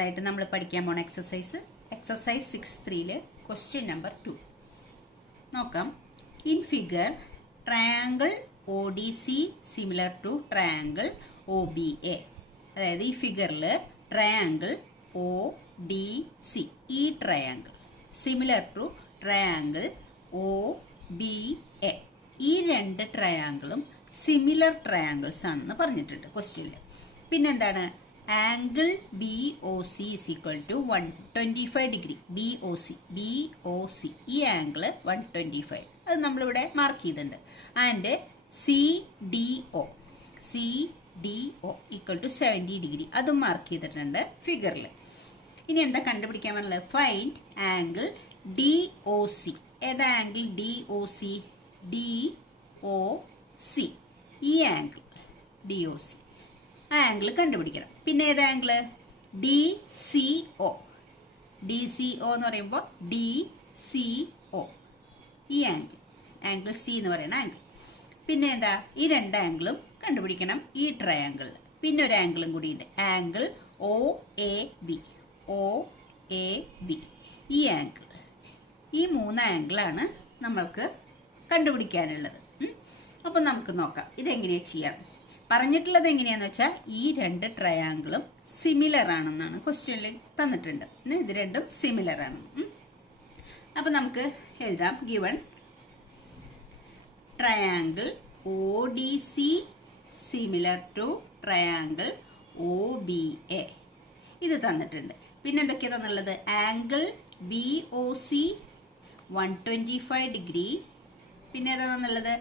അടുത്തതായിട്ട് നമ്മൾ പഠിക്കാൻ പോണ എക്സസൈസ് 6.3 ക്വസ്റ്റ്യൻ നമ്പർ 2 നോക്കാം. In figure triangle ODC similar to triangle OBA. അതായത് ഈ ഫിഗറിൽ ട്രയാങ്കിൾ ODC ഈ triangle similar to triangle OBA. ഈ രണ്ട് ട്രയാങ്കിളും സിമിലർ ട്രയാങ്കിൾസ് ആണെന്ന് പറഞ്ഞിട്ടുണ്ട് ക്വസ്റ്റ്യനിൽ. പിന്നെന്താണ്? Angle BOC is equal to 125 degree. BOC ഈ ആംഗിൾ 125, അത് നമ്മളിവിടെ മാർക്ക് ചെയ്തിട്ടുണ്ട്. And CDO equal to 70 degree, അതും മാർക്ക് ചെയ്തിട്ടുണ്ട് ഫിഗറിൽ. ഇനി എന്താ കണ്ടുപിടിക്കാൻ പറഞ്ഞത്? Find angle DOC. ഏതാ ആംഗിൾ DOC? DOC ഈ ആംഗിൾ DOC ആ ആംഗിൾ കണ്ടുപിടിക്കണം. പിന്നെ ഏത് ആംഗിള്? DCO എന്ന് പറയുമ്പോൾ DCO ഈ ആംഗിൾ C എന്ന് പറയുന്ന ആംഗിൾ. പിന്നെ എന്താ? ഈ രണ്ട് ആംഗിളും കണ്ടുപിടിക്കണം ഈ ട്രയാംഗിളിൽ. പിന്നെ ഒരു ആംഗിളും കൂടി ഉണ്ട്, ആംഗിൾ OAB ഈ ആംഗിൾ. ഈ മൂന്ന് ആംഗിളാണ് നമ്മൾക്ക് കണ്ടുപിടിക്കാനുള്ളത്. അപ്പം നമുക്ക് നോക്കാം ഇതെങ്ങനെയാ ചെയ്യാം. പറഞ്ഞിട്ടുള്ളത് എങ്ങനെയാന്ന് വെച്ചാൽ ഈ രണ്ട് ട്രയാങ്കിളും സിമിലർ ആണെന്നാണ് ക്വസ്റ്റ്യനിൽ തന്നിട്ടുണ്ട്. ഇത് രണ്ടും സിമിലർ ആണ്. അപ്പൊ നമുക്ക് എഴുതാം. Given triangle ODC similar to triangle OBA ഇത് തന്നിട്ടുണ്ട്. പിന്നെ എന്തൊക്കെയാ തന്നുള്ളത്? Angle BOC 125 degree. പിന്നെ ഏതാ തന്നുള്ളത്?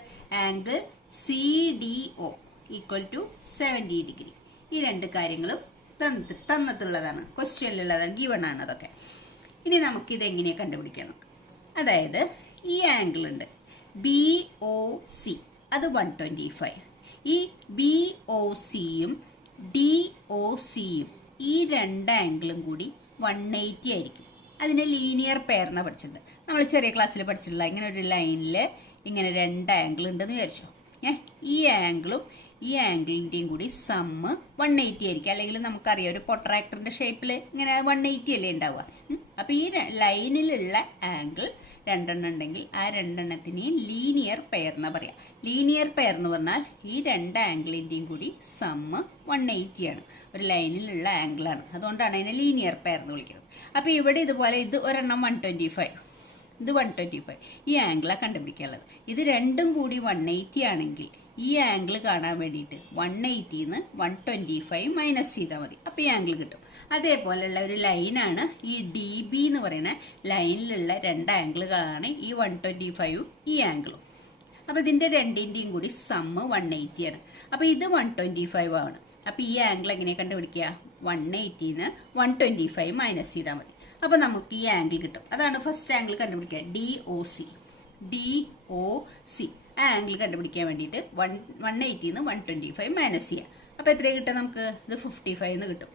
Angle CDO equal to 70 degree. ഈ രണ്ട് കാര്യങ്ങളും തന്നിട്ടുള്ളതാണ്, ക്വസ്റ്റ്യനിലുള്ളതാണ്, ഗിവൺ ആണ് അതൊക്കെ. ഇനി നമുക്ക് ഇത് എങ്ങനെയാ കണ്ടുപിടിക്കാൻ നോക്കാം. അതായത് ഈ ആംഗിൾ ഉണ്ട് BOC, അത് 125. ഈ BOCയും DOCയും ഈ രണ്ട് ആംഗിളും കൂടി 180 ആയിരിക്കും. അതിനെ ലീനിയർ പെയർ എന്നാണ് പഠിച്ചിട്ടുണ്ട്. നമ്മൾ ചെറിയ ക്ലാസ്സിൽ പഠിച്ചിട്ടുള്ള ഇങ്ങനെ ഒരു ലൈനിൽ ഇങ്ങനെ രണ്ട് ആംഗിൾ ഉണ്ടെന്ന് വിചാരിച്ചോ. ഈ ആംഗിളും ഈ ആംഗിളിന്റെയും കൂടി സമ്മ് 180 ആയിരിക്കും. അല്ലെങ്കിൽ നമുക്കറിയാം ഒരു പൊട്രാക്ടറിന്റെ ഷേപ്പിൽ ഇങ്ങനെ 180 അല്ലേ ഉണ്ടാവുക. അപ്പൊ ഈ ലൈനിലുള്ള ആംഗിൾ രണ്ടെണ്ണം ഉണ്ടെങ്കിൽ ആ രണ്ടെണ്ണത്തിനെയും ലീനിയർ പെയർ എന്നാ പറയാം. ലീനിയർ പെയർ എന്ന് പറഞ്ഞാൽ ഈ രണ്ട് ആംഗിളിന്റെയും കൂടി സമ്മ് 180 ആണ്. ഒരു ലൈനിലുള്ള ആംഗിളാണ്, അതുകൊണ്ടാണ് അതിനെ ലീനിയർ പെയർ എന്ന് വിളിക്കുന്നത്. അപ്പൊ ഇവിടെ ഇതുപോലെ ഇത് ഒരെണ്ണം 125, ഇത് 125. ഈ ആംഗിളാണ് കണ്ടുപിടിക്കാനുള്ളത്. ഇത് രണ്ടും കൂടി 180 ആണെങ്കിൽ ഈ ആംഗിൾ കാണാൻ വേണ്ടിയിട്ട് 180ന്ന് 125 മൈനസ് ചെയ്താൽ മതി. അപ്പോൾ ഈ ആംഗിൾ കിട്ടും. അതേപോലെയുള്ള ഒരു ലൈനാണ് ഈ DB എന്ന് പറയുന്ന ലൈനിലുള്ള രണ്ട് ആംഗിളുകളാണ് ഈ 125ഉം ഈ ആംഗിളും. അപ്പോൾ ഇതിന്റെ രണ്ടിന്റെയും കൂടി സമ്മ് 180 ആണ്. അപ്പോൾ ഇത് 125 ആണ്. അപ്പോൾ ഈ ആംഗിൾ എങ്ങനെ കണ്ടുപിടിക്കുക? 180ന്ന് 125 മൈനസ് ചെയ്താൽ മതി. അപ്പോൾ നമുക്ക് ഈ ആംഗിൾ കിട്ടും. അതാണ് ഫസ്റ്റ് ആംഗിൾ കണ്ടുപിടിക്കുക, DOC. ആ ആംഗിൾ കണ്ടുപിടിക്കാൻ വേണ്ടിയിട്ട് 180ന്ന് 125 മൈനസ് ചെയ്യാം. അപ്പോൾ എത്ര കിട്ടും നമുക്ക്? ഇത് 55 എന്ന് കിട്ടും.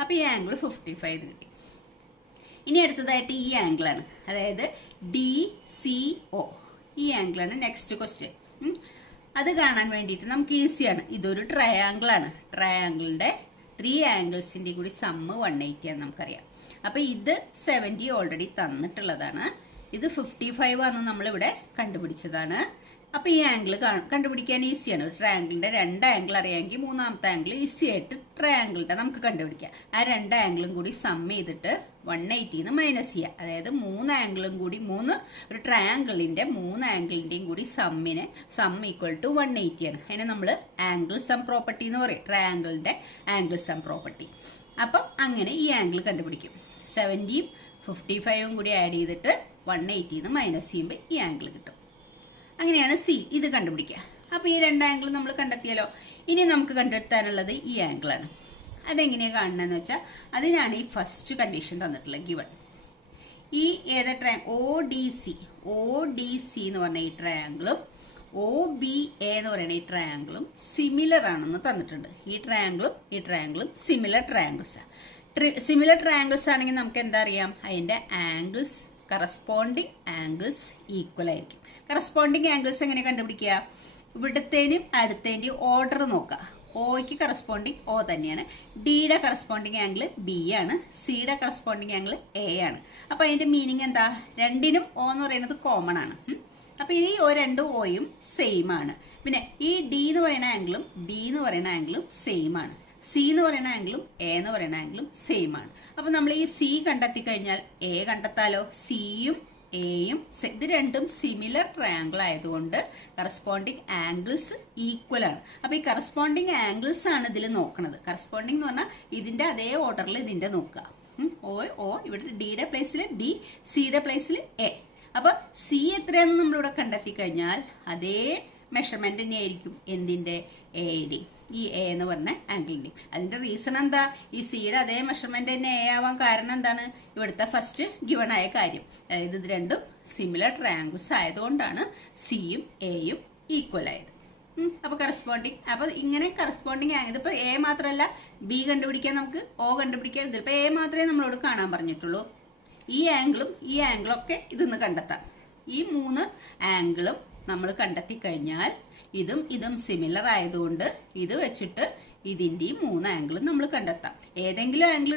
അപ്പോൾ ഈ ആംഗിൾ 55 എന്ന് കിട്ടി. ഇനി അടുത്തതായിട്ട് ഈ ആംഗിളാണ്, അതായത് DCO ഈ ആംഗിളാണ് നെക്സ്റ്റ് ക്വസ്റ്റ്യൻ. അത് കാണാൻ വേണ്ടിയിട്ട് നമുക്ക് ഈസിയാണ്. ഇതൊരു ട്രയാംഗിളാണ്. ട്രയാംഗിളിന്റെ 3 ആംഗിൾസിന്റെ കൂടി സമ്മ് 180 ആണ് നമുക്കറിയാം. അപ്പൊ ഇത് 70 ഓൾറെഡി തന്നിട്ടുള്ളതാണ്. ഇത് 55 ആണെന്ന് നമ്മളിവിടെ കണ്ടുപിടിച്ചതാണ്. അപ്പൊ ഈ ആംഗിൾ കണ്ടുപിടിക്കാൻ ഈസിയാണ്. ഒരു ട്രയാംഗിളിന്റെ രണ്ട് ആംഗിൾ അറിയാമെങ്കിൽ മൂന്നാമത്തെ ആംഗിൾ ഈസി ആയിട്ട് ട്രയാംഗിളിന്റെ നമുക്ക് കണ്ടുപിടിക്കാം. ആ രണ്ട് ആംഗിളും കൂടി സമ്മ് ചെയ്തിട്ട് 180ന്ന് മൈനസ് ചെയ്യാം. അതായത് മൂന്ന് ആംഗിളും കൂടി ഒരു ട്രയാംഗിളിന്റെ മൂന്ന് ആംഗിളിന്റെയും കൂടി സം ഈക്വൽ ടു 180 ആണ്. അതിനെ നമ്മൾ ആംഗിൾ സം പ്രോപ്പർട്ടി എന്ന് പറയും, ട്രയാംഗിളിന്റെ ആംഗിൾ സം പ്രോപ്പർട്ടി. അപ്പം അങ്ങനെ ഈ ആംഗിൾ കണ്ടുപിടിക്കും. 70യും 55ഉം കൂടി ആഡ് ചെയ്തിട്ട് 180ന്ന് മൈനസ് ചെയ്യുമ്പോൾ ഈ ആംഗിൾ കിട്ടും. അങ്ങനെയാണ് ഇത് കണ്ടുപിടിക്കുക. അപ്പൊ ഈ രണ്ട് ആംഗിൾ നമ്മൾ കണ്ടെത്തിയാലോ. ഇനി നമുക്ക് കണ്ടെത്താനുള്ളത് ഈ ആംഗിളാണ്. അതെങ്ങനെയാണ് കാണുന്നതെന്ന് വെച്ചാൽ അതിനാണ് ഈ ഫസ്റ്റ് കണ്ടീഷൻ തന്നിട്ടുള്ളത്, ഗിവൺ. ഈ ഏതാ ODC എന്ന് പറഞ്ഞ ഈ ട്രയാംഗിളും OBA എന്ന് പറയുന്ന ഈ ട്രയാംഗിളും സിമിലർ ആണെന്ന് തന്നിട്ടുണ്ട്. ഈ ട്രയാംഗിളും സിമിലർ ട്രയാംഗിൾസ് ആണ്. സിമിലർ ട്രയാംഗിൾസ് ആണെങ്കിൽ നമുക്ക് എന്താ അറിയാം? അതിന്റെ ആംഗിൾസ് കറസ്പോണ്ടിങ് ആംഗിൾസ് ഈക്വൽ ആയിരിക്കും. കറസ്പോണ്ടിങ് ആംഗിൾസ് എങ്ങനെ കണ്ടുപിടിക്കുക? ഇവിടത്തേനും അടുത്തേന്റെയും ഓർഡർ നോക്കുക. ഒക്ക് കറസ്പോണ്ടിങ് ഒ തന്നെയാണ്. ഡിയുടെ കറസ്പോണ്ടിങ് ആംഗിൾ ബി ആണ്. സിയുടെ കറസ്പോണ്ടിങ് ആംഗിൾ എ ആണ്. അപ്പൊ അതിന്റെ മീനിങ് എന്താ? രണ്ടിനും ഒ എന്ന് പറയുന്നത് കോമൺ ആണ്. അപ്പൊ ഈ രണ്ടും ഒയും സെയിം ആണ്. പിന്നെ ഈ ഡി എന്ന് പറയുന്ന ആംഗിളും ബി എന്ന് പറയുന്ന ആംഗിളും സെയിം ആണ്. സി എന്ന് പറയുന്ന ആംഗിളും എ എന്ന് പറയുന്ന ആംഗിളും സെയിം ആണ്. അപ്പൊ നമ്മൾ ഈ സി കണ്ടെത്തി കഴിഞ്ഞാൽ എ കണ്ടെത്താലോ. സിയും എയും ഇത് രണ്ടും സിമിലർ ട്രയാങ്കിൾ ആയതുകൊണ്ട് കറസ്പോണ്ടിങ് ആംഗിൾസ് ഈക്വൽ ആണ്. അപ്പൊ ഈ കറസ്പോണ്ടിങ് ആംഗിൾസ് ആണ് ഇതിൽ നോക്കുന്നത്. കറസ്പോണ്ടിങ് എന്ന് പറഞ്ഞാൽ ഇതിന്റെ അതേ ഓർഡറിൽ ഇതിന്റെ നോക്കുക. ഓ ഇവിടെ ഡിയുടെ പ്ലേസിൽ ബി, സിയുടെ പ്ലേസിൽ എ. അപ്പൊ സി എത്രയാണെന്ന് നമ്മളിവിടെ കണ്ടെത്തി കഴിഞ്ഞാൽ അതേ മെഷർമെന്റ് തന്നെയായിരിക്കും എന്തിന്റെ? A D. ഈ എ എന്ന് പറഞ്ഞ ആംഗിളിന്റെ. അതിന്റെ റീസൺ എന്താ? ഈ സിയുടെ അതേ മെഷർമെന്റ് തന്നെ എ ആവാൻ കാരണം എന്താണ്? ഇവിടുത്തെ ഫസ്റ്റ് ഗിവൺ ആയ കാര്യം, അതായത് ഇത് രണ്ടും സിമിലർ ട്രയാങ്കിൾസ് ആയതുകൊണ്ടാണ് സിയും എയും ഈക്വൽ ആയത്. അപ്പൊ കറസ്പോണ്ടിങ്, അപ്പൊ ഇങ്ങനെ കറസ്പോണ്ടിങ് ആംഗിൾ, ഇതിപ്പോ എ മാത്രമല്ല ബി കണ്ടുപിടിക്കാൻ നമുക്ക് ഒ കണ്ടുപിടിക്കാൻ. ഇതിപ്പോ എ മാത്രമേ നമ്മളോട് കാണാൻ പറഞ്ഞിട്ടുള്ളൂ. ഈ ആംഗിളും ഈ ആംഗിളും ഒക്കെ ഇതൊന്ന് കണ്ടെത്താം. ഈ 3 ആംഗിളും നമ്മൾ കണ്ടെത്തി കഴിഞ്ഞാൽ ഇതും ഇതും സിമിലർ ആയതുകൊണ്ട് ഇത് വെച്ചിട്ട് ഇതിന്റെയും 3 ആംഗിളും നമ്മൾ കണ്ടെത്താം. ഏതെങ്കിലും ആംഗിൾ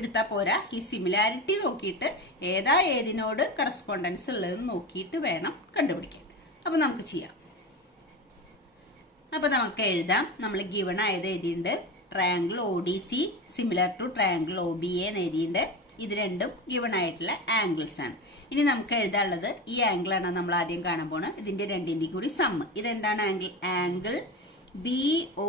എടുത്താൽ പോരാ, ഈ സിമിലാരിറ്റി നോക്കിയിട്ട് ഏതാ ഏതിനോട് കറസ്പോണ്ടൻസ് ഉള്ളതെന്ന് നോക്കിയിട്ട് വേണം കണ്ടുപിടിക്കാൻ. അപ്പൊ നമുക്ക് ചെയ്യാം. അപ്പൊ നമുക്ക് എഴുതാം. നമ്മൾ ഗിവൺ ആയത് എഴുതിയിട്ടുണ്ട്. Triangle O D C similar to triangle O B A എന്ന് എഴുതിയിട്ടുണ്ട്. ഇത് രണ്ടും ഗിവൺ ആയിട്ടുള്ള ആംഗിൾസ് ആണ്. ഇനി നമുക്ക് എഴുതാനുള്ളത് ഈ ആംഗിൾ ആണ് നമ്മൾ ആദ്യം കാണാൻ പോണത്. ഇതിന്റെ രണ്ടിന്റെയും കൂടി സമ്മ്. ഇതെന്താണ് angle? Angle B O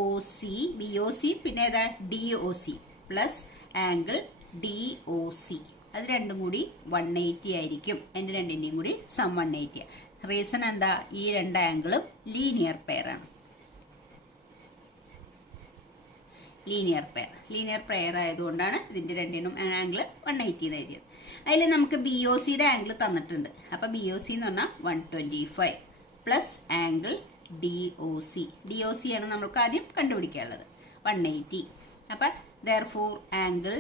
C പിന്നെ ഏതാ? D O C plus angle D O C. അത് രണ്ടും കൂടി 180 ആയിരിക്കും. അതിന്റെ രണ്ടിന്റെയും കൂടി സം 180. റീസൺ എന്താ? ഈ രണ്ട് ആംഗിളും ലീനിയർ പെയർ ആണ്. ലീനിയർ പെയർ ആയതുകൊണ്ടാണ് ഇതിന്റെ രണ്ടിനും ആംഗിൾ 180 എഴുതിയത്. അതിൽ നമുക്ക് ബി ഒ സിയുടെ ആംഗിൾ തന്നിട്ടുണ്ട്. അപ്പൊ ബി ഒ സി എന്ന് പറഞ്ഞാൽ 125 plus angle D O C. D O C ആണ് നമുക്ക് ആദ്യം കണ്ടുപിടിക്കാനുള്ളത്. 180. അപ്പൊ therefore angle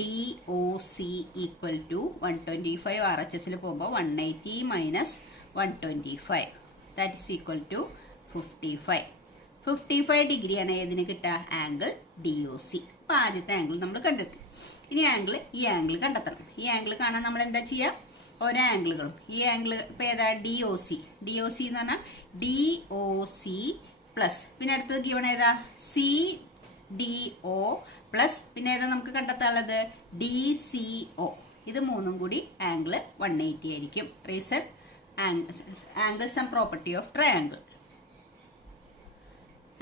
D O C equal to 125 R H എസിൽ പോകുമ്പോൾ 180 minus 125 that is equal to 55. 55 ഡിഗ്രിയാണ് ഏതിന് കിട്ടുക? Angle D O C. അപ്പൊ ആദ്യത്തെ ആംഗിൾ നമ്മൾ കണ്ടെത്തി. ഇനി ഈ ആംഗിൾ കണ്ടെത്തണം. ഈ ആംഗിൾ കാണാൻ നമ്മൾ എന്താ ചെയ്യുക? ഓരോ ആംഗിളുകളും ഈ ആംഗിൾ ഇപ്പൊ ഏതാ? ഡി ഒ സി എന്ന് പറഞ്ഞാൽ ഡി ഒ സി പ്ലസ് പിന്നെ അടുത്തത് ഗിവൺ ഏതാ? സി ഡി ഒ പ്ലസ് പിന്നെ ഏതാ നമുക്ക് കണ്ടെത്താനുള്ളത്? D C O. ഇത് മൂന്നും കൂടി ആംഗിൾ 180 ആയിരിക്കും. Reason angle sum property of triangle.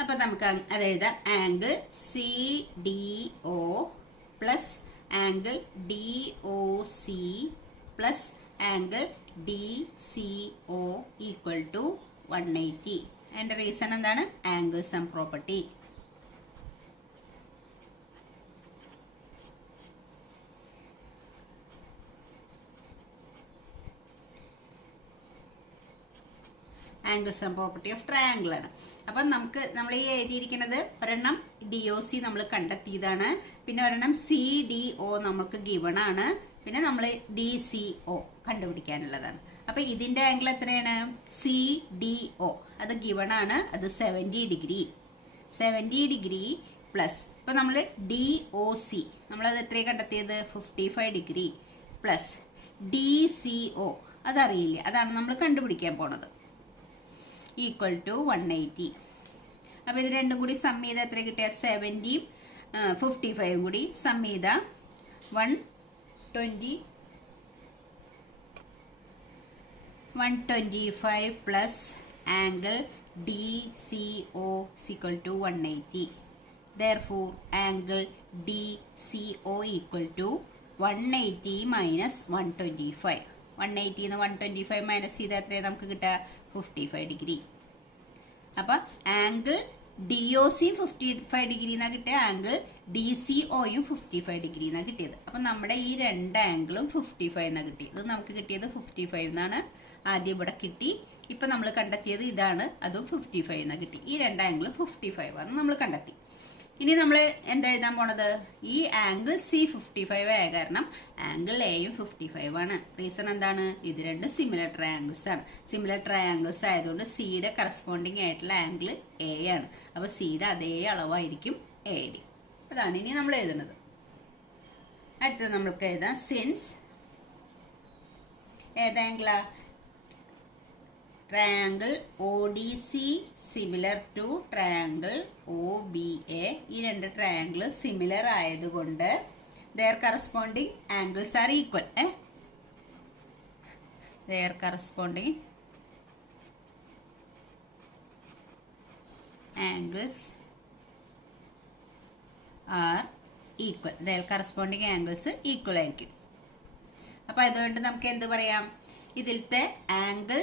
അപ്പൊ നമുക്ക് അത് എഴുതാം. Angle C D O plus angle D O C plus angle D C O equal to 180. അതിന്റെ റീസൺ എന്താണ്? Angle sum property. Angle sum property of triangle ആണ്. അപ്പൊ നമ്മൾ ഈ എഴുതിയിരിക്കുന്നത് ഒരെണ്ണം ഡി ഒ സി നമ്മൾ കണ്ടെത്തിയതാണ്. പിന്നെ ഒരെണ്ണം സി ഡി ഒ നമുക്ക് ഗിവൺ ആണ്. പിന്നെ നമ്മൾ ഡി സി ഒ കണ്ടുപിടിക്കാനുള്ളതാണ്. അപ്പൊ ഇതിന്റെ ആംഗിൾ എത്രയാണ്? സി ഡി ഒ അത് ഗിവൺ ആണ്. അത് 70 ഡിഗ്രി പ്ലസ് ഇപ്പൊ നമ്മൾ ഡി ഒ സി നമ്മളത് എത്രയാണ് കണ്ടെത്തിയത്? 55 degree plus D C O അതറിയില്ല, അതാണ് നമ്മൾ കണ്ടുപിടിക്കാൻ പോണത്. Equal to 180. അപ്പൊ ഇത് രണ്ടും കൂടി സം ചെയ്ത എത്ര കിട്ടിയ? 70 55 കൂടി സം ചെയ്ത 125 plus angle D C O equal to 180. therefore angle D C O equal to 180 minus 125. 180 125 minus ചെയ്താൽ എത്രയാണ് നമുക്ക് കിട്ടുക? 55 ഡിഗ്രി. അപ്പൊ angle D O C 55 degree എന്നാ കിട്ടിയ, ആംഗിൾ ഡി സി ഒയും 55 ഡിഗ്രി എന്നാ കിട്ടിയത്. അപ്പൊ നമ്മുടെ ഈ രണ്ട് ആംഗിളും 55 എന്നാ കിട്ടിയത്. ഇത് നമുക്ക് കിട്ടിയത് 55 എന്നാണ് ആദ്യം ഇവിടെ കിട്ടി. ഇപ്പൊ നമ്മൾ കണ്ടെത്തിയത് ഇതാണ്, അതും 55 എന്നാ കിട്ടി. ഈ രണ്ട് ആംഗിളും 55 ആണ് നമ്മൾ കണ്ടെത്തി. ഇനി നമ്മൾ എന്താ എഴുതാൻ പോണത്? ഈ ആംഗിൾ സി 55 ആയ കാരണം ആംഗിൾ എയും 55 ആണ്. റീസൺ എന്താണ്? ഇത് രണ്ടും സിമിലർ ട്രയാംഗിൾസ് ആണ്. സിമിലർ ട്രയാംഗിൾസ് ആയതുകൊണ്ട് സിയുടെ കറസ്പോണ്ടിങ് ആയിട്ടുള്ള ആംഗിൾ എ ആണ്. അപ്പൊ സിയുടെ അതേ അളവായിരിക്കും എ ഡി. അതാണ് ഇനി നമ്മൾ എഴുതുന്നത്. അടുത്തത് നമ്മൾക്ക് എഴുതാം സിൻസ് ഏതാംഗിളാ? Triangle ODC similar to triangle OBA. ഈ രണ്ട് ട്രയാംഗിൾ സിമിലർ ആയതുകൊണ്ട് their corresponding angles are equal. Their corresponding angles are equal. Their corresponding angles equal ആയിരിക്കും. അപ്പൊ അതുകൊണ്ട് നമുക്ക് എന്ത് പറയാം? ഇതിലത്തെ angle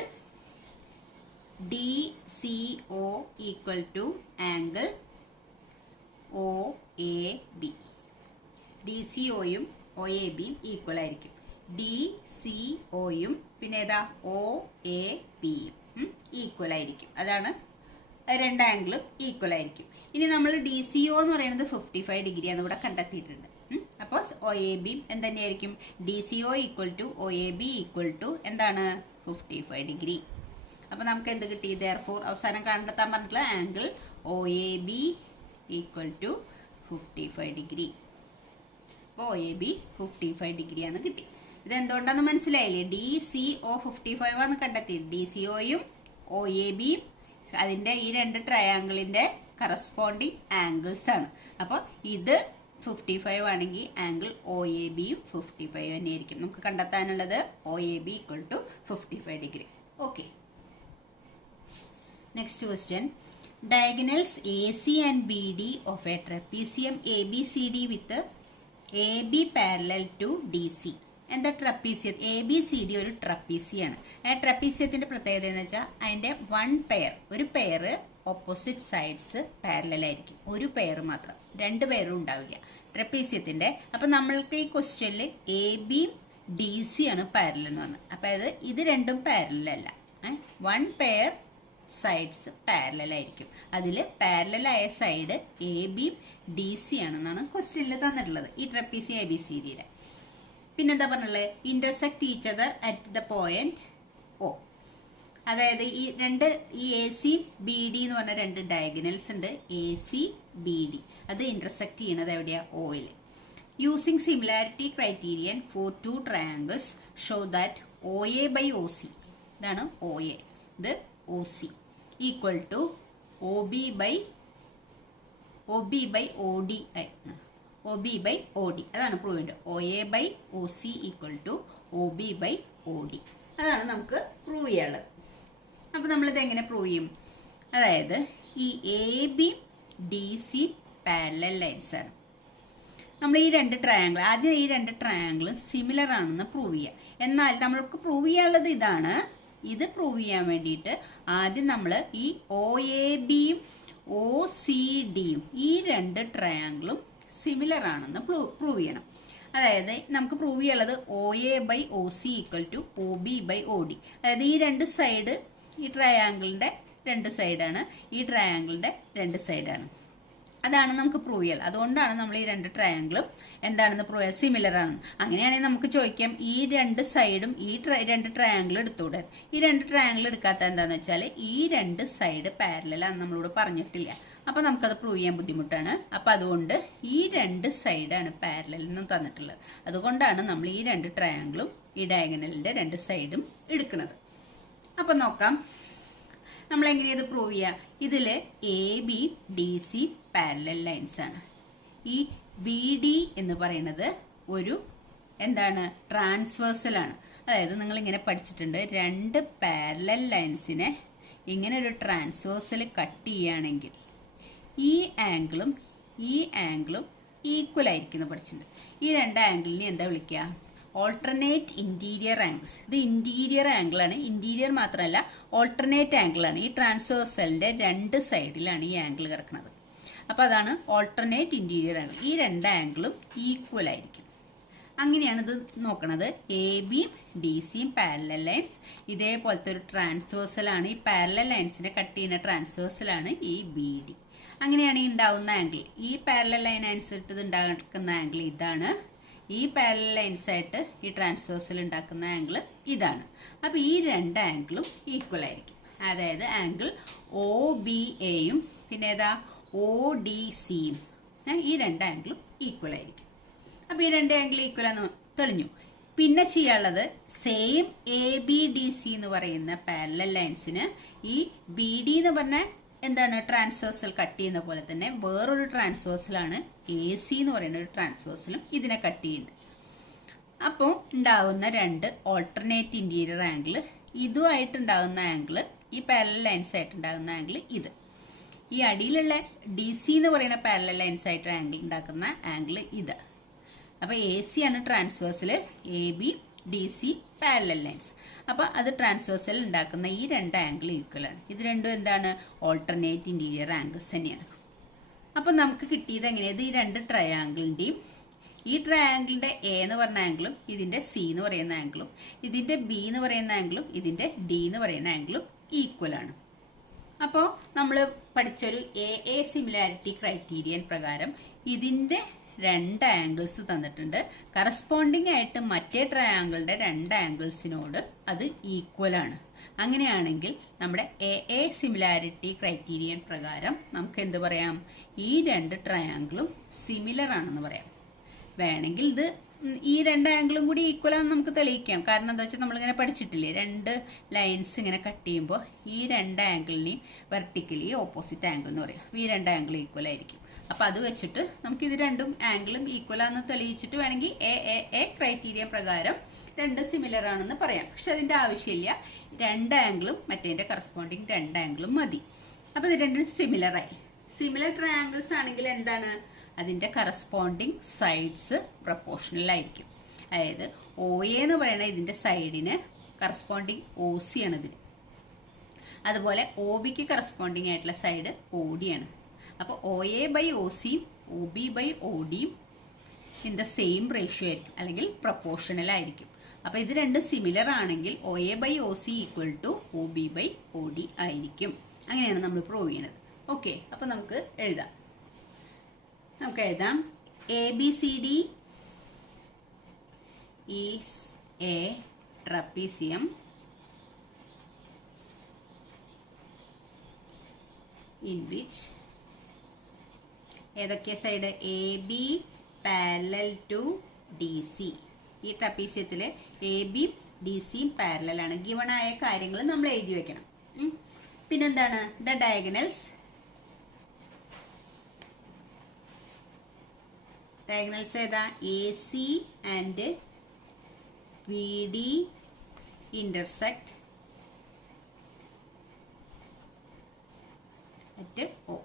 DCO equal to angle OAB. DCOയും OABയും ഈക്വൽ ആയിരിക്കും. DCOയും പിന്നെ ഏതാ OABയും ഈക്വൽ ആയിരിക്കും. അതാണ് രണ്ട് ആംഗിളും ഈക്വൽ ആയിരിക്കും. ഇനി നമ്മൾ DCO എന്ന് പറയുന്നത് 55 ഡിഗ്രിയാണ് ഇവിടെ കണ്ടെത്തിയിട്ടുണ്ട്. അപ്പോൾ OABയും എന്തുതന്നെയായിരിക്കും? DCO equal to OAB equal to എന്താണ്? 55 ഡിഗ്രി. അപ്പൊ നമുക്ക് എന്ത് കിട്ടി? therefore അവസാനം കണ്ടെത്താൻ പറഞ്ഞിട്ടുള്ള angle OAB equal to 55 degree. അപ്പോൾ OAB 55 ഡിഗ്രി ആണ് കിട്ടി. ഇത് എന്തുകൊണ്ടാന്ന് മനസ്സിലായില്ലേ? DCO 55 ആണ് കണ്ടെത്തി. DCOയും OABയും അതിന്റെ ഈ രണ്ട് ട്രയാംഗിളിന്റെ കറസ്പോണ്ടിങ് ആംഗിൾസ് ആണ്. അപ്പോൾ ഇത് 55 ആണെങ്കിൽ ആംഗിൾ OABയും 55 തന്നെയായിരിക്കും. നമുക്ക് കണ്ടെത്താനുള്ളത് OAB equal to 55 degree. Okay. Next question. Diagonals AC and BD of a trapezium ABCD with AB parallel to DC. എന്താ ട്രപ്പീസിയം? ABCD ഒരു ട്രപ്പീസിയാണ്. ആ ട്രപ്പീസിയത്തിന്റെ പ്രത്യേകത എന്ന് വെച്ചാൽ അതിന്റെ ഒരു പെയർ ഓപ്പോസിറ്റ് സൈഡ്സ് പാരലൽ ആയിരിക്കും. ഒരു പെയർ മാത്രം, രണ്ട് പെയറും ഉണ്ടാവില്ല ട്രപ്പീസിയത്തിന്റെ. അപ്പൊ നമ്മൾക്ക് ഈ ക്വസ്റ്റ്യനിൽ AB DC ആണ് പാരലൽ എന്ന് പറഞ്ഞത്. അപ്പൊ ഇത് രണ്ടും പാരലൽ അല്ല. വൺ പെയർ സൈഡ്സ് പാരലൽ ആയിരിക്കും. അതിൽ പാരലൽ ആയ സൈഡ് AB DC ആണെന്നാണ് ക്വസ്റ്റ്യനിൽ തന്നിട്ടുള്ളത് ഈ ട്രപ്പീസിയം ABCDയിലെ. പിന്നെന്താ പറഞ്ഞുള്ളത്? Intersect each other at the point O. അതായത് ഈ AC BD എന്ന് പറഞ്ഞ രണ്ട് ഡയഗണൽസ് ഉണ്ട്. AC BD അത് ഇന്റർസെക്ട് ചെയ്യുന്നത് എവിടെയാ? Oയിൽ. Using similarity criterion for two triangles show that OA by OC, ഇതാണ് OA, ഇത് OC equal to OB by OD. OB by OD അതാണ് പ്രൂവ് ചെയ്യേണ്ടത്. OA by OC equal to OB by OD. അതാണ് നമുക്ക് prove ചെയ്യാനുള്ളത്. അപ്പൊ നമ്മളിത് എങ്ങനെ പ്രൂവ് ചെയ്യും? അതായത് ഈ AB DC പാരലൽ ലൈൻസ് ആണ്. നമ്മൾ ഈ രണ്ട് ട്രയാംഗിൾ ആദ്യം ഈ രണ്ട് ട്രയാംഗിളും സിമിലർ ആണെന്ന് പ്രൂവ് ചെയ്യുക. എന്നാൽ നമ്മൾക്ക് പ്രൂവ് ചെയ്യാനുള്ളത് ഇതാണ്. ഇത് പ്രൂവ് ചെയ്യാൻ വേണ്ടിയിട്ട് ആദ്യം നമ്മൾ ഈ OABയും OCDയും ഈ രണ്ട് ട്രയാംഗിളും സിമിലർ ആണെന്ന് പ്രൂവ് ചെയ്യണം. അതായത് നമുക്ക് പ്രൂവ് ചെയ്യാനുള്ളത് OA by OC equal to OB by OD. അതായത് ഈ രണ്ട് സൈഡ് ഈ ട്രയാംഗിളിന്റെ രണ്ട് സൈഡാണ്, ഈ ട്രയാംഗിളിന്റെ രണ്ട് സൈഡാണ്. അതാണ് നമുക്ക് പ്രൂവ് ചെയ്യാൻ. അതുകൊണ്ടാണ് നമ്മൾ ഈ രണ്ട് ട്രയാംഗിളും എന്താണെന്ന് പ്രൂവ് ചെയ്യാൻ സിമിലർ ആണെന്ന്. അങ്ങനെയാണെങ്കിൽ നമുക്ക് ചോദിക്കാം ഈ രണ്ട് സൈഡും ഈ രണ്ട് ട്രയാംഗിൾ എടുത്തുകൂടെ? ഈ രണ്ട് ട്രയാംഗിൾ എടുക്കാത്ത എന്താന്ന് വെച്ചാൽ ഈ രണ്ട് സൈഡ് പാരലൽ ആണെന്ന് നമ്മളോട് പറഞ്ഞിട്ടില്ല. അപ്പൊ നമുക്കത് പ്രൂവ് ചെയ്യാൻ ബുദ്ധിമുട്ടാണ്. അപ്പൊ അതുകൊണ്ട് ഈ രണ്ട് സൈഡാണ് പാരലൽ എന്ന് തന്നിട്ടുള്ളത്. അതുകൊണ്ടാണ് നമ്മൾ ഈ രണ്ട് ട്രയാംഗിളും ഈ ഡയഗണലിന്റെ രണ്ട് സൈഡും എടുക്കുന്നത്. അപ്പൊ നോക്കാം നമ്മൾ എങ്ങനെയത് പ്രൂവ് ചെയ്യുക. ഇതില് AB DC പാരലൽ ലൈൻസ് ആണ്. ഈ BD എന്ന് പറയുന്നത് ഒരു എന്താണ്? ട്രാൻസ്വേഴ്സൽ ആണ്. അതായത് നിങ്ങൾ ഇങ്ങനെ പഠിച്ചിട്ടുണ്ട്, രണ്ട് പാരലൽ ലൈൻസിനെ ഇങ്ങനെ ഒരു ട്രാൻസ്വേഴ്സൽ കട്ട് ചെയ്യുകയാണെങ്കിൽ ഈ ആംഗിളും ഈക്വൽ ആയിരിക്കും പഠിച്ചിട്ടുണ്ട്. ഈ രണ്ട് ആംഗിളിനെ എന്താ വിളിക്കുക? Alternate interior angles. ഇത് ഇന്റീരിയർ ആംഗിൾ ആണ്. ഇന്റീരിയർ മാത്രമല്ല ഓൾട്ടർനേറ്റ് ആംഗിൾ ആണ്. ഈ ട്രാൻസ്വേഴ്സലിന്റെ രണ്ട് സൈഡിലാണ് ഈ ആംഗിൾ കിടക്കുന്നത്. അപ്പൊ അതാണ് ഓൾട്ടർനേറ്റ് ഇന്റീരിയർ ആംഗിൾ. ഈ രണ്ട് ആംഗിളും ഈക്വൽ ആയിരിക്കും. അങ്ങനെയാണ് ഇത് നോക്കണത്. ABയും DCയും പാരലൽ ലൈൻസ്. ഇതേപോലത്തെ ഒരു ട്രാൻസ്വേഴ്സലാണ്. ഈ പാരലൽ ലൈൻസിനെ കട്ട് ചെയ്യുന്ന ട്രാൻസ്വേഴ്സലാണ് ഈ BD. അങ്ങനെയാണ് ഈ ഉണ്ടാവുന്ന ആംഗിൾ. ഈ പാരലൽ ലൈൻ അനുസരിച്ച് ഉണ്ടാക്കുന്ന ആംഗിൾ ഇതാണ്. ഈ പാരലൽ ലൈൻസ് ആയിട്ട് ഈ ട്രാൻസ്വേഴ്സിൽ ഉണ്ടാക്കുന്ന ആംഗിൾ ഇതാണ്. അപ്പോൾ ഈ രണ്ട് ആംഗിളും ഈക്വൽ ആയിരിക്കും. അതായത് ആംഗിൾ ഒ ബി എയും പിന്നെ ഏതാ ഒ ഡി സിയും, ഈ രണ്ട് ആംഗിളും ഈക്വൽ ആയിരിക്കും. അപ്പോൾ ഈ രണ്ട് ആംഗിൾ ഈക്വൽ ആണെന്ന് തെളിഞ്ഞു. പിന്നെ ചെയ്യാനുള്ളത് same A B D C എന്ന് പറയുന്ന പാരലൽ ലൈൻസിന് ഈ ബി ഡി എന്ന് പറഞ്ഞ എന്താണ് ട്രാൻസ്വേഴ്സൽ കട്ട് ചെയ്യുന്ന പോലെ തന്നെ വേറൊരു ട്രാൻസ്വേഴ്സലാണ് എ സി എന്ന് പറയുന്ന ഒരു ട്രാൻസ്വേഴ്സലും ഇതിനെ കട്ട് ചെയ്യുന്നുണ്ട്. അപ്പോൾ ഉണ്ടാകുന്ന രണ്ട് ഓൾട്ടർനേറ്റ് ഇന്റീരിയർ ആംഗിൾ, ഇതുമായിട്ടുണ്ടാകുന്ന ആംഗിൾ, ഈ പാരലൽ ലൈൻസ് ആയിട്ടുണ്ടാകുന്ന ആംഗിൾ ഇത്. ഈ അടിയിലുള്ള ഡി സി എന്ന് പറയുന്ന പാരലൽ ലൈൻസ് ആയിട്ട് ആംഗിൾ ഉണ്ടാക്കുന്ന ആംഗിൾ ഇത്. അപ്പോൾ എ സി ആണ് transversal, A B D C parallel lines. അപ്പോൾ അത് ട്രാൻസ്വേഴ്സിൽ ഉണ്ടാക്കുന്ന ഈ രണ്ട് ആംഗിൾ ഈക്വൽ ആണ്. ഇത് രണ്ടും എന്താണ് ഓൾട്ടർനേറ്റ് ഇന്റീരിയർ ആംഗിൾസ് തന്നെയാണ്. അപ്പോൾ നമുക്ക് കിട്ടിയത് എങ്ങനെയത് ഈ രണ്ട് ട്രയാംഗിളിന്റെയും, ഈ ട്രയാംഗിളിന്റെ എ എന്ന് പറഞ്ഞ ആംഗിളും ഇതിന്റെ സി എന്ന് പറയുന്ന ആംഗിളും ഇതിന്റെ ബി എന്ന് പറയുന്ന ആംഗിളും ഇതിന്റെ ഡി എന്ന് പറയുന്ന ആംഗിളും ഈക്വൽ ആണ്. അപ്പോൾ നമ്മൾ പഠിച്ചൊരു എ സിമിലാരിറ്റി ക്രൈറ്റീരിയൻ പ്രകാരം ഇതിന്റെ രണ്ട് ആംഗിൾസ് തന്നിട്ടുണ്ട്. കറസ്പോണ്ടിങ് ആയിട്ട് മറ്റേ ട്രയാംഗിളിന്റെ രണ്ട് ആംഗിൾസിനോട് അത് ഈക്വൽ ആണ്. അങ്ങനെയാണെങ്കിൽ നമ്മുടെ എ സിമിലാരിറ്റി ക്രൈറ്റീരിയൻ പ്രകാരം നമുക്ക് എന്ത് പറയാം? ഈ രണ്ട് ട്രയാംഗിളും സിമിലർ ആണെന്ന് പറയാം. വേണമെങ്കിൽ ഇത് ഈ രണ്ട് ആംഗിളും കൂടി ഈക്വൽ ആണെന്ന് നമുക്ക് തെളിയിക്കാം. കാരണം എന്താ വെച്ചാൽ നമ്മളിങ്ങനെ പഠിച്ചിട്ടില്ലേ, രണ്ട് ലൈൻസ് ഇങ്ങനെ കട്ട് ചെയ്യുമ്പോൾ ഈ രണ്ട് ആംഗിളിനെയും വെർട്ടിക്കലി ഓപ്പോസിറ്റ് ആംഗിൾ എന്ന് പറയും. ഈ രണ്ട് ആംഗിൾ ഈക്വൽ ആയിരിക്കും. അപ്പം അത് വെച്ചിട്ട് നമുക്ക് ഇത് രണ്ടും ആംഗിളും ഈക്വൽ ആണെന്ന് തെളിയിച്ചിട്ട് വേണമെങ്കിൽ എ ക്രൈറ്റീരിയ പ്രകാരം രണ്ട് സിമിലർ ആണെന്ന് പറയാം. പക്ഷെ അതിന്റെ ആവശ്യമില്ല. രണ്ട് ആംഗിളും മറ്റേതിന്റെ കറസ്പോണ്ടിങ് രണ്ട് ആംഗിളും മതി. അപ്പൊ ഇത് രണ്ടും സിമിലർ ആയി. സിമിലർ ട്രയാംഗിൾസ് ആണെങ്കിൽ എന്താണ്? അതിന്റെ കറസ്പോണ്ടിങ് സൈഡ്സ് പ്രൊപ്പോർഷണൽ ആയിരിക്കും. അതായത് ഒ എ എന്ന് പറയുന്ന ഇതിന്റെ സൈഡിന് കറസ്പോണ്ടിങ് ഒ സി ആണ് ഇതിന്. അതുപോലെ ഒ ബിക്ക് കറസ്പോണ്ടിങ് ആയിട്ടുള്ള സൈഡ് ഒ ഡി ആണ്. അപ്പോൾ ഒ എ ബൈ ഒ സിയും ഒ ബി ബൈ ഒ ഡിയും ഇൻ ദ സെയിം റേഷ്യോ ആയിരിക്കും, അല്ലെങ്കിൽ പ്രൊപ്പോർഷണൽ ആയിരിക്കും. അപ്പൊ ഇത് രണ്ട് സിമിലർ ആണെങ്കിൽ O A by O C equal to O B by O D ആയിരിക്കും. അങ്ങനെയാണ് നമ്മൾ പ്രൂവ് ചെയ്യണത്. ഓക്കെ, അപ്പൊ നമുക്ക് എഴുതാം. A B C D is a trapezium in which ഏതൊക്കെ side? A B parallel to D C. ഈ ട്രപ്പീസിയത്തിൽ എ ബി ഡി സിയും പാരലൽ ആണ്. ഗിവൺ ആയ കാര്യങ്ങൾ നമ്മൾ എഴുതി വെക്കണം. പിന്നെന്താണ്? ദ ഡയഗണൽസ് ഏതാ? A C and B D intersect at O.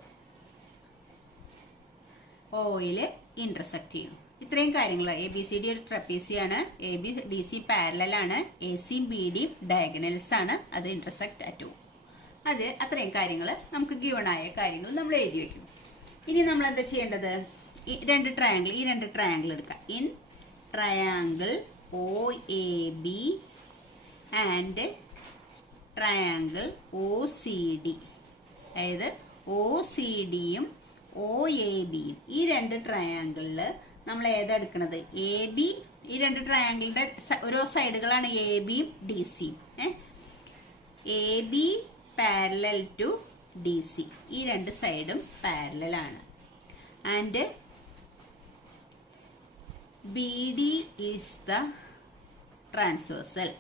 ഓയില് ഇന്റർസെക്ട് ചെയ്യണം. ഇത്രയും കാര്യങ്ങൾ. എ ബി സി ഡി ഒരു ട്രപ്പീസിയാണ്, A B D C parallel ആണ്, എ സിയും ബി ഡിയും ഡയഗണൽസ് ആണ്, അത് ഇന്റർസെക്ട് അറ്റ് ഒ. അത് അത്രയും കാര്യങ്ങൾ നമുക്ക് ഗിവൺ ആയ കാര്യങ്ങൾ നമ്മൾ എഴുതി വെക്കണം. ഇനി നമ്മൾ എന്താ ചെയ്യേണ്ടത്? ഈ രണ്ട് ട്രയാങ്കിൾ എടുക്കാം. In triangle O A B and triangle O C D, അതായത് ഒ സി ഡിയും ഒ എ ബിയും, ഈ രണ്ട് ട്രയാങ്കിളില് നമ്മൾ ഏതാ എടുക്കുന്നത്? A B. ഈ രണ്ട് ട്രയാങ്കിളിന്റെ ഓരോ സൈഡുകളാണ് എ ബിയും ഡി സിയും. A B parallel to D C, ഈ രണ്ട് സൈഡും പാരലൽ ആണ്. And B D is the transversal.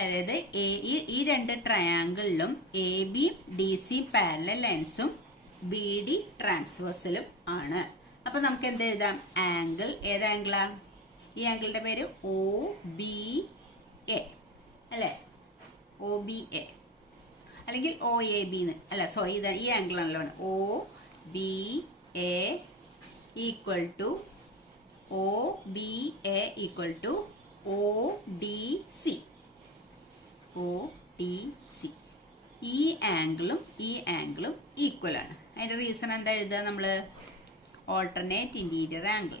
അതായത് ഈ രണ്ട് ട്രയാങ്കിളിലും A B D C parallel ലൈൻസും ബി ഡി ട്രാൻസ്വേഴ്സലും ആണ്. അപ്പൊ നമുക്ക് എന്ത് എഴുതാം? ആംഗിൾ ഏത് ആംഗിളാ? ഈ ആംഗിളിന്റെ പേര് ഒ ബി എ അല്ലെ? ഒ ബി എ അല്ലെങ്കിൽ ഒ എ ബി അല്ല, സോറി, ഇതാണ് ഈ ആംഗിൾ ആണല്ലോ. O B A equal to O B A equal to O D C. O D C. ഈ ആംഗിളും ഈക്വൽ ആണ്. അതിന്റെ റീസൺ എന്താ എഴുതുക നമ്മള്? Alternate interior angle.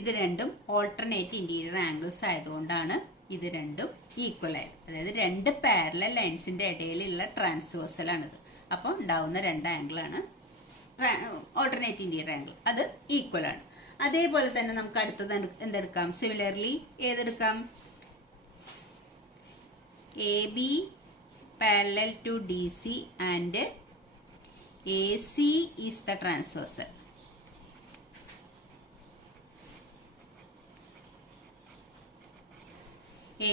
ഇത് രണ്ടും ഓൾട്ടർനേറ്റ് ഇന്റീരിയർ ആംഗിൾസ് ആയതുകൊണ്ടാണ് ഇത് രണ്ടും ഈക്വൽ ആയത്. അതായത് രണ്ട് പാരലൽ ലൈൻസിന്റെ ഇടയിലുള്ള ട്രാൻസ്വേഴ്സൽ ആണിത്. അപ്പോൾ ഉണ്ടാവുന്ന രണ്ട് ആംഗിളാണ് ഓൾട്ടർനേറ്റ് ഇന്റീരിയർ ആംഗിൾ. അത് ഈക്വൽ ആണ്. അതേപോലെ തന്നെ നമുക്ക് അടുത്തത് എന്തെടുക്കാം? സിമിലർലി ഏതെടുക്കാം? A B parallel to D C and A C is the transversal.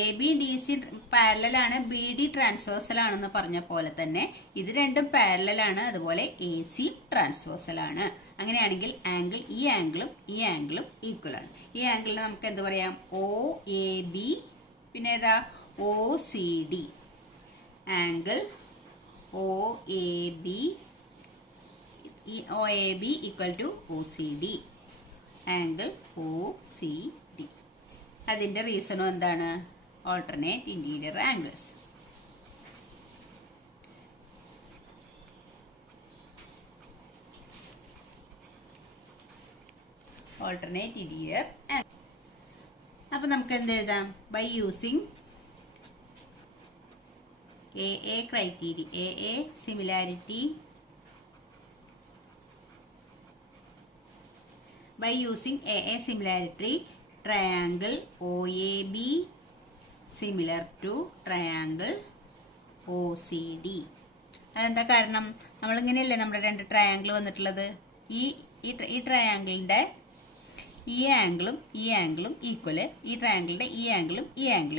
A B D C parallel ആണ്, ബി ഡി ട്രാൻസ്വേഴ്സൽ ആണെന്ന് പറഞ്ഞ പോലെ തന്നെ ഇത് രണ്ടും പാരലൽ ആണ്, അതുപോലെ എ സി ട്രാൻസ്വേഴ്സൽ ആണ്. അങ്ങനെയാണെങ്കിൽ ആംഗിൾ ഈ ആംഗിളും ഈക്വൽ ആണ്. ഈ ആംഗിളിന് നമുക്ക് എന്ത് പറയാം? ഒ എ ബി, പിന്നെ ഏതാ? O C D. Angle O A B equal to O C D. Angle O C D. അതിന്റെ റീസണും എന്താണ്? Alternate interior angles. Alternate interior angle. അപ്പൊ നമുക്ക് എന്ത് എഴുതാം? By using A criteria, A similarity, by using a similarity, triangle OAB similar to triangle OCD. അതെന്താ കാരണം? നമ്മളിങ്ങനെയല്ലേ നമ്മുടെ രണ്ട് ട്രയാങ്കിൾ വന്നിട്ടുള്ളത്. ഈ ട്രയാങ്കിളിന്റെ ഈ ആംഗിളും ഈക്വല്, ഈ ട്രയാങ്കിളിന്റെ ഈ ആംഗിളും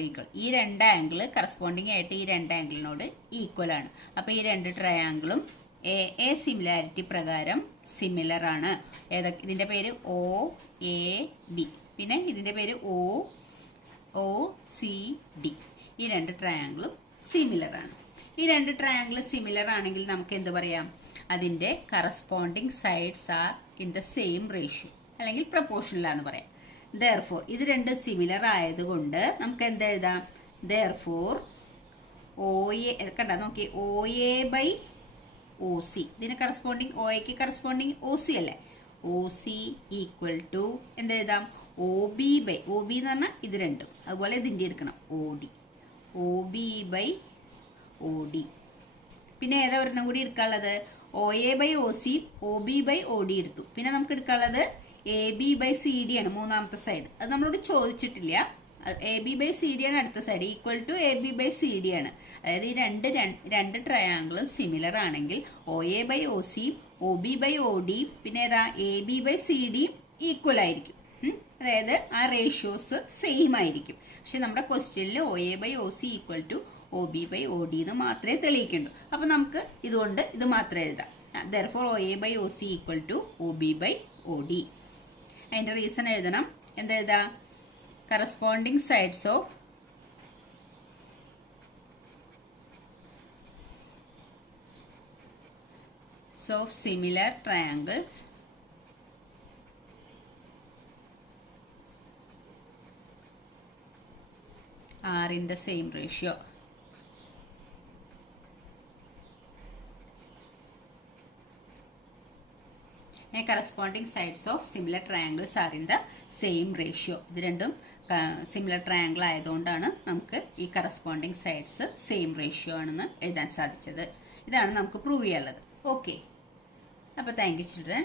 ഈക്വൽ. ഈ രണ്ട് ആംഗിള് കറസ്പോണ്ടിങ് ആയിട്ട് ഈ രണ്ട് ആംഗിളിനോട് ഈക്വൽ ആണ്. അപ്പൊ ഈ രണ്ട് ട്രയാങ്കിളും എ സിമിലാരിറ്റി പ്രകാരം സിമിലർ ആണ്. ഇതിന്റെ പേര് ഒ എ ബി, പിന്നെ ഇതിന്റെ പേര് ഒ സി ഡി. ഈ രണ്ട് ട്രയാങ്കിളും സിമിലർ ആണ്. ഈ രണ്ട് ട്രയാങ്കിൾ സിമിലർ ആണെങ്കിൽ നമുക്ക് എന്ത് പറയാം? അതിന്റെ corresponding sides are in the same ratio, അല്ലെങ്കിൽ പ്രൊപ്പോർഷണൽ ആണെന്ന് പറയാം. ദെയർഫോർ ഇത് രണ്ട് സിമിലർ ആയതുകൊണ്ട് നമുക്ക് എന്ത് എഴുതാം? ദെയർഫോർ ഒ എ, കണ്ട നോക്കി, O A by O C, ഇതിന് കറസ്പോണ്ടിങ് ഒ എക്ക് കറസ്പോണ്ടിങ് ഒ സി അല്ലേ? ഒ സി ഈക്വൽ ടു എന്തെഴുതാം? O B by, O B എന്ന് പറഞ്ഞാൽ ഇത് രണ്ടും, അതുപോലെ ഇതിൻ്റെ എടുക്കണം O D, O B by O D. പിന്നെ ഏതാ ഒരെണ്ണം കൂടി എടുക്കാനുള്ളത്? O A by O C, O B by O D എടുത്തു. പിന്നെ നമുക്ക് എടുക്കാനുള്ളത് A B by C D ആണ്, മൂന്നാമത്തെ സൈഡ്. അത് നമ്മളോട് ചോദിച്ചിട്ടില്ല. A B by C D ആണ് അടുത്ത side, equal to A B by C D ആണ്. അതായത് ഈ രണ്ട് ട്രയാങ്കിളും സിമിലർ ആണെങ്കിൽ O A by O C, O B by O D, പിന്നെ ഏതാ A B by C D equal ആയിരിക്കും. അതായത് ആ റേഷ്യോസ് സെയിം ആയിരിക്കും. പക്ഷെ നമ്മുടെ ക്വസ്റ്റ്യനിൽ O A by O C equal to O B by O D എന്ന് മാത്രമേ തെളിയിക്കണ്ടൂ. അപ്പൊ നമുക്ക് ഇതുകൊണ്ട് ഇത് മാത്രം എഴുതാം. therefore O A by O C equal to O B by O D. അതിന്റെ റീസൺ എഴുതണം. എന്തെഴുതാ? corresponding sides of similar triangles are in the same ratio. Corresponding sides of similar triangles are in the same ratio. ഇത് രണ്ടും similar triangle ആയതുകൊണ്ടാണ് നമുക്ക് ഈ corresponding sides same ratio ആണെന്ന് എഴുതാൻ സാധിച്ചത്. ഇതാണ് നമുക്ക് പ്രൂവ് ചെയ്യാനുള്ളത്. ഓക്കെ, അപ്പോൾ താങ്ക് യു ചിൽഡ്രൻ.